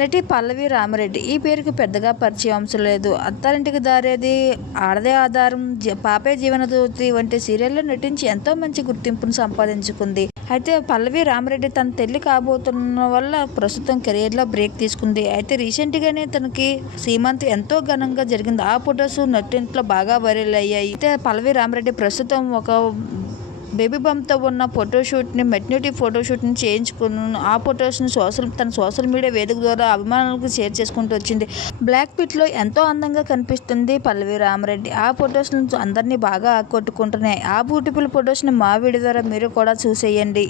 నటి పల్లవి రామిరెడ్డి ఈ పేరుకి పెద్దగా పరిచయం అవసరం లేదు. అత్తారింటికి దారేది, ఆడదే ఆధారం, పాపే జీవనజ్యోతి వంటి సీరియల్లో నటించి ఎంతో మంచి గుర్తింపును సంపాదించుకుంది. అయితే పల్లవి రామిరెడ్డి తన తల్లి కాబోతున్న వల్ల ప్రస్తుతం కెరీర్లో బ్రేక్ తీసుకుంది. అయితే రీసెంట్గానే తనకి సీమంత్ ఎంతో ఘనంగా జరిగింది. ఆ ఫొటోస్ నెట్టింట్లో బాగా వైరల్ అయ్యాయి. అయితే పల్లవి రామిరెడ్డి ప్రస్తుతం ఒక బేబీ బంప్తో ఉన్న ఫోటోషూట్ని మెటర్నిటీ ఫోటోషూట్ని చేయించుకున్న ఆ ఫొటోస్ని తన సోషల్ మీడియా వేదిక ద్వారా అభిమానులకు షేర్ చేసుకుంటూ వచ్చింది. బ్లాక్ పిట్లో ఎంతో అందంగా కనిపిస్తుంది పల్లవి రామిరెడ్డి. ఆ ఫొటోస్ నుంచి అందరినీ బాగా ఆకట్టుకుంటున్నాయి. ఆ బ్యూటిఫుల్ ఫొటోస్ని మా వీడియో ద్వారా మీరు కూడా చూసేయండి.